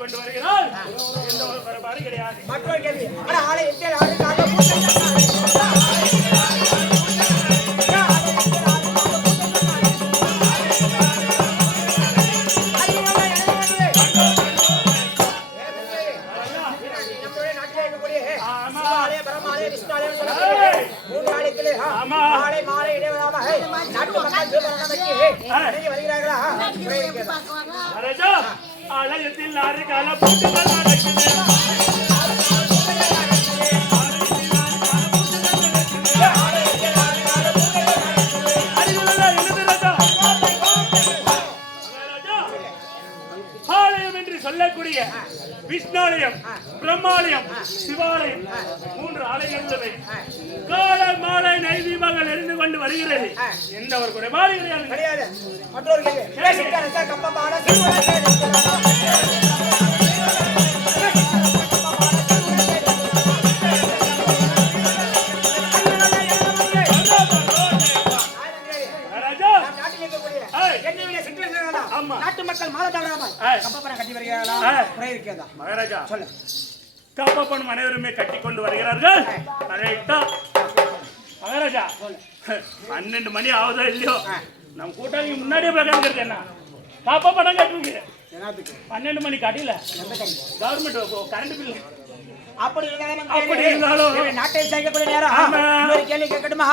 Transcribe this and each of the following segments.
கொண்டு வருகிறார். எந்த ஒரு பரபாடு கிடையாது. மற்றொரு கேள்வி. ஆனா ஆளை எத்தனை ஆளுக்காக பூசை ஆலயத்தில் ஆறு கால பூஜைகள் நடக்குது. ஆலயம் என்று சொல்லக்கூடிய விஷ்ணாலயம், பிரம்மாலயம், சிவாலயம் 3 ஆலயங்கள் காலை மாலை நைவேத்தியங்கள் இருந்து கொண்டு வருகிறது. எந்த ஒரு குறைபாடு கிடையாது. மற்றொரு நாட்டு மக்கள் மகாராஜா கப்பப்பன் அனைவருமே கட்டி கொண்டு வருகிறார்கள். மகாராஜா 12 மணி ஆகுதோ இல்லையோ நம்ம கூட்டாளிக்கு முன்னாடியே பிரகாரம் என்ன காப்பா படம் கட்டுவீங்க. 12 மணி கட்டில கவர்மெண்ட் கரண்ட் பில் அப்படி இருந்தாலும் நாட்டை செய்யக்கூடிய நேரம் ஒரு கேள்வி கேட்கட்டுமா?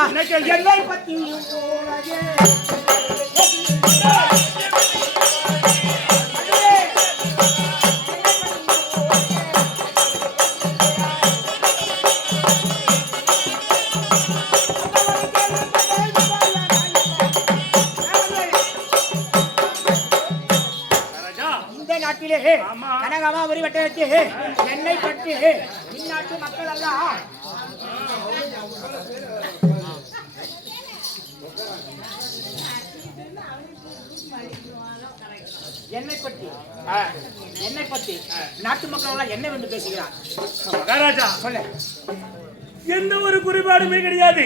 என்னை பத்தி கனகாமாபுரி வட்டத்தை என்னை பற்றி இந்நாட்டு மக்கள் எல்லாம் என்னை பற்றி நாட்டு மக்கள் எல்லாம் என்ன என்று பேசுகிறார். மகாராஜா சொல்ல எந்த ஒரு குறைபாடுமே கிடையாது.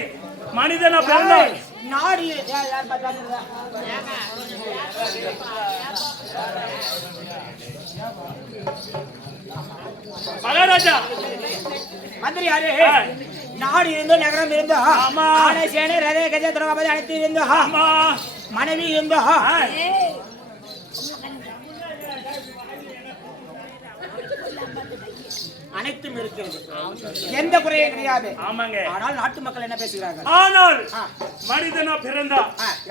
மனிதனா பிறந்தால் நாடு மகாராஜா மந்திரி யாரு? நாடு இருந்தோ நகரம் இருந்தோ ஆனை சேனை ரதே கஜ திரௌபதி அனைத்து இருந்தோ மனைவி இருந்தோ அனைத்தும் இருக்கிறது. எந்த குறையும் கிடையாது. ஆமாங்க. ஆனால் நாட்டு மக்கள் என்ன பேசுகிறார்கள்? ஆனால் மனிதனா பிறந்தா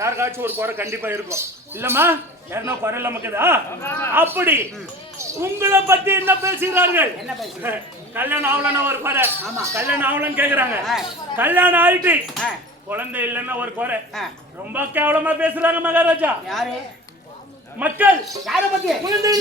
யாருக்காச்சும் ஒரு குறை கண்டிப்பா இருக்கும் இல்லம்மா? யாருன்னா குறை இல்லாமக்குதா? அப்படி உங்களை பத்தி என்ன பேசுகிறார்கள்? கல்யாணம் ஆகலன்னா ஒரு குறை, கல்யாணம் ஆகலன்னு கேக்குறாங்க. கல்யாணம் ஆயிட்டு குழந்தை இல்லைன்னா ஒரு குறை. ரொம்ப கேவலமா பேசுறாங்க மகாராஜா. யாரு மக்கள்? யார பத்தி? குழந்தை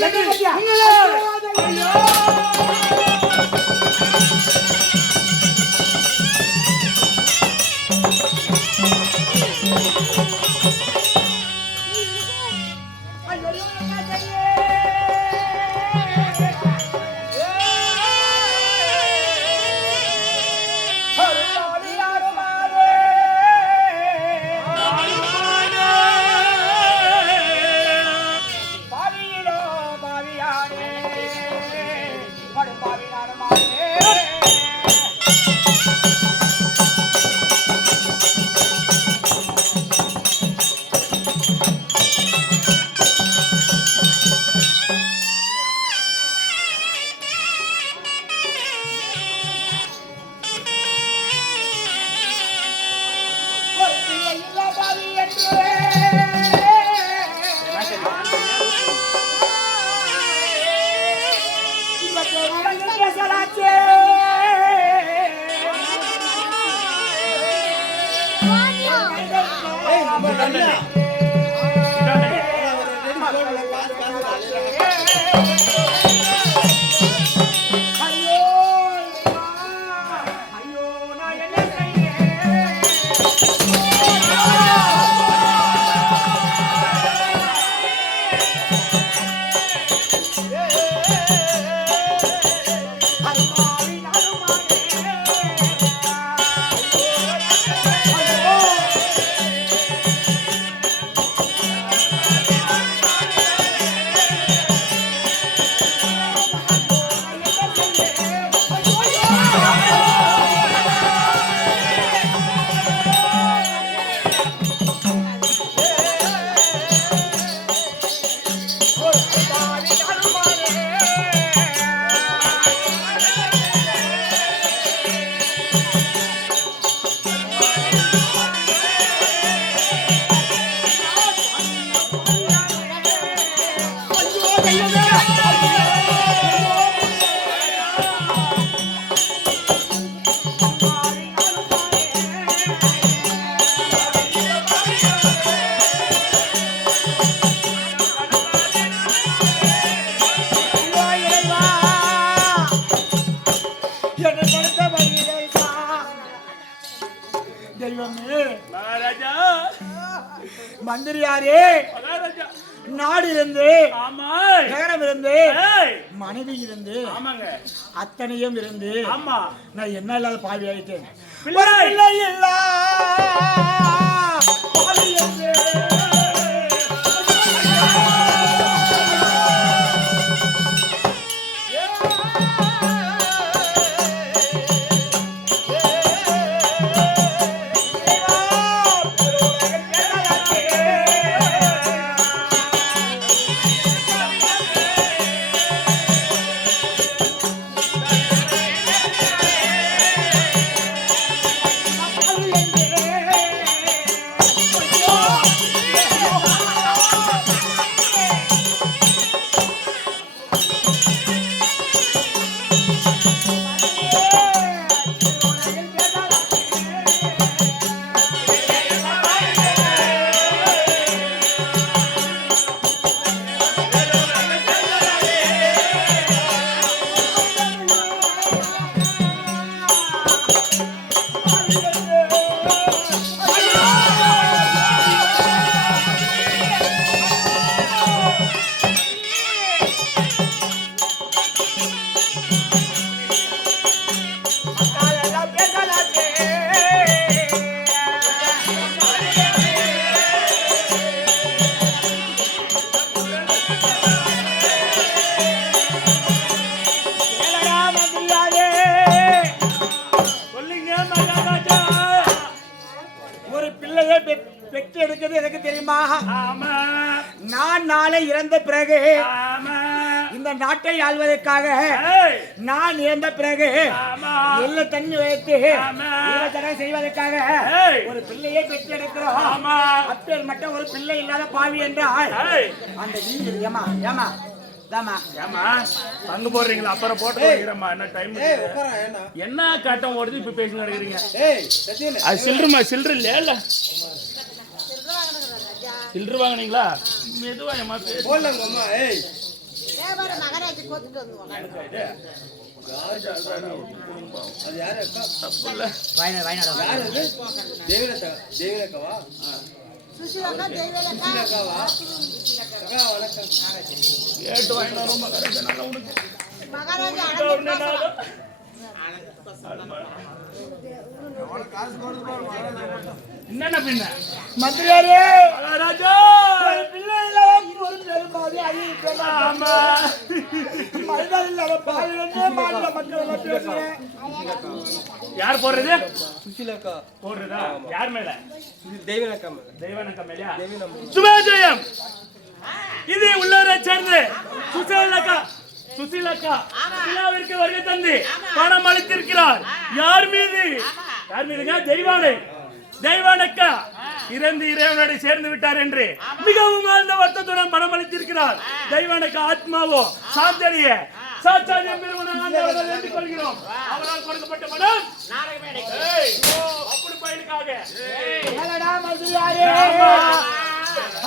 மகாராஜா மந்திரியாரே மகாராஜா நாடு இருந்து ஆமா நகரம் இருந்து ஏய் மனைவி இருந்து ஆமாங்க அத்தனையும் இருந்து ஆமா நான் என்ன இல்லாத பாவி ஆயிட்டேன் பிள்ளை இல்ல பாவி என்று பெற்று எடுக்கிறது எனக்கு தெரியுமா? நான் நாளை இறந்த பிறகு இந்த நாட்டை ஆள்வதற்காக நான் இறந்த பிறகு எல்ல தண்ணி வைத்து தடை செய்வதற்காக ஒரு பிள்ளையை பெற்று எடுக்கிறோம். அப்பேர் மட்டும் ஒரு பிள்ளை இல்லாத பாவி என்றால் அந்த வீடு ஏமா ஏமா பங்கு போடுறீங்களா? அப்புறம் போட்டு என்ன டைம் என்ன கட்டம் ஓடுது இப்ப பேசி நடக்கிறீங்க? அது சில்லறமா சில்லற இல்ல சில்லற வாங்கினீங்களா? மெதுவா ஏமா போடலங்கம்மா. ஏய் மகராஜ் கொத்துட்டு வந்துவாங்க. அது யாரு அக்கா? தப்பு இல்ல. வாய்நாடு யாரு அது? தேவிலக்கவா? சுசிலாக்கா தேவிலக்காவா? அக்கா வணக்கம். ஏட்டு வாய்நாடு மகராஜா நல்ல உனக்கு. மகராஜா என்னென்ன பின்ன மந்திரியாரே மகாராஜா பிள்ளை இல்லாத ஒரு பெருமாதி ஆமா மனிதன் இல்லாத பாவி என்று மாநில மக்கள் பேசுறேன். யார் போடுறது? சுசிலக்கா போடுறதா? யார் மேல? தெய்வனக்கா மேலயா? சுபஜயம் இது உள்ளவரை சேர்ந்து சுசிலக்கா விழாவிற்கு வருகை தந்து பணம் அளித்திருக்கிறார். யார் மீதுங்க? தெய்வானக்கா இறந்து இறைவனோடு சேர்ந்து விட்டார் என்று மிகவும் ஆழ்ந்த வருத்தத்துடன் பணம் அளித்திருக்கிறார். தெய்வானக்கா ஆத்மாவோ சாந்தடிய சாச்சாரியம் பெருமனாக வேண்டிக் கொள்கிறோம். அவரால் கொடுக்கப்பட்ட பணம் அப்படி பையனுக்காக.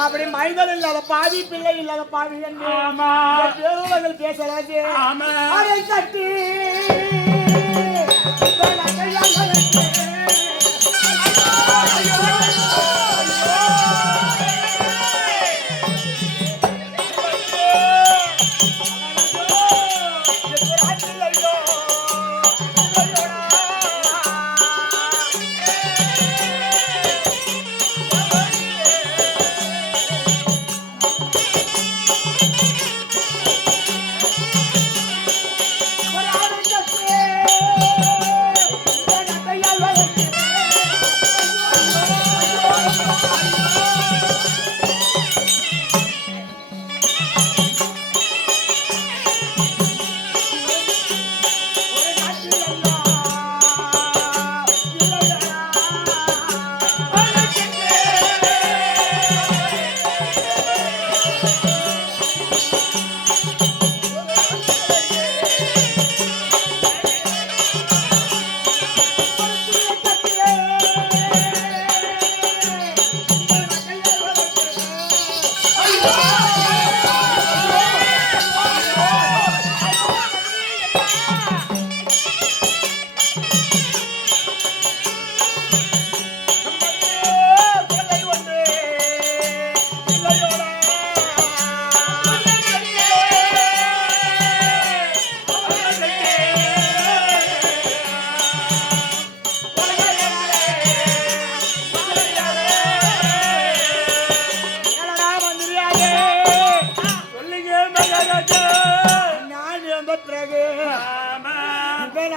அப்படி மைதல் இல்லாத பாவி பிள்ளை இல்லாத பாவி என்று பேருவர்கள் பேசலாச்சு. அதை கட்டி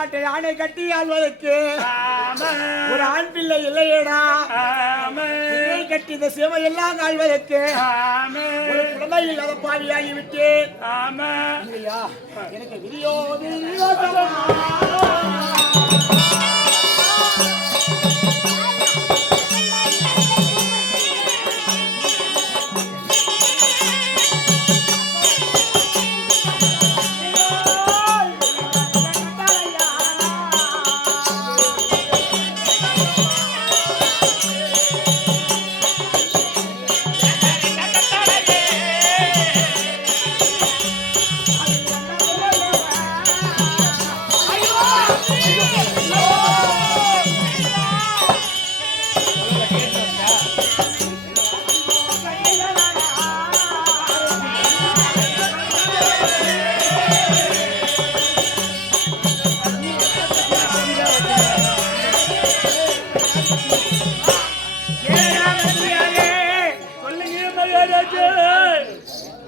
நாட்டை ஆணை கட்டி ஆள்வதற்கு ஆமா ஒரு ஆண் பிள்ளை இல்லையேடா. ஆமா இதை கட்டி இந்த சேவை எல்லாம் ஆள்வதற்கு ஆமா ஒரு குழந்தை இல்லாத பாவியாகி விட்டு ஆமா இல்லையா எனக்கு விதியோ விதியோசமா.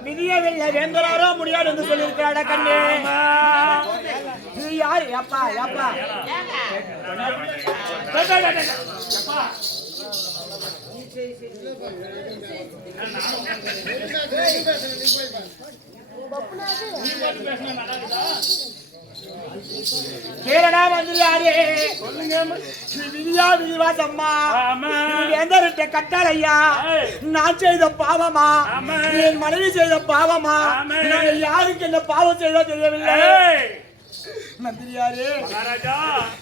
விதியவில்லை வேந்தராரோ முடியாது என்று சொல்லியிருக்கிறாட கண்ணே. இது யார் அப்பா அப்பா கேரடா மந்திரியாரே சொல்லுங்க விதியா விதிவாசம்மா ஆமா எந்த கட்டாளையா நான் செய்த பாவமா ஆமா. என் மனைவி செய்த பாவமா ஆமா. நான் யாருக்கு என்ன பாவம் செய்தோ தெரியவில்லை. ஏய் மந்திரியாரே மகாராஜா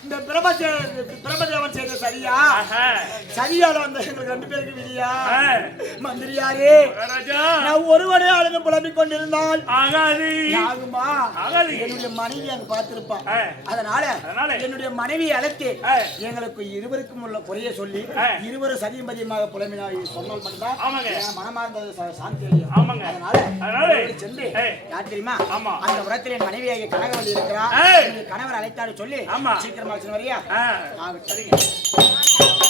இந்த பிரபதேவன் செய்த சரியா ஆஹா சரியால வந்த எங்களுக்கு 2 பேருக்கு விதியா. மந்திரியாரே மகாராஜா நான் ஒருவனே அழுது புலம்பிக் கொண்டிருந்தால் ஆகாது ஆகுமா ஆகாது என்னுடைய மனைவி அங்க பார்த்திருப்பான். ஆ. அதனால அதனால? என்னுடைய மனைவியை அழைத்து ஆ. எங்களுக்கு இருவருக்கும் உள்ள குறைய சொல்லி ஆ. இருவரும் சதிமதியமாக புலம்பினாய் சொன்னால் மட்டும்தான் ஆமாங்க. என் மனமார்ந்த சாந்தி அடையும். ஆமாங்க. அதனால அதனால? சென்று ஏ. யார் தெரியுமா ஆமா. அந்த உரத்தில் என் மனைவியாகிய கனகவல்லி இருக்கிறா. ஏய். என்னுடைய கணவர் அழைத்தாரு சொல்லி ஆமா. சீக்கிரமா வரியா ஆ சரிங்க.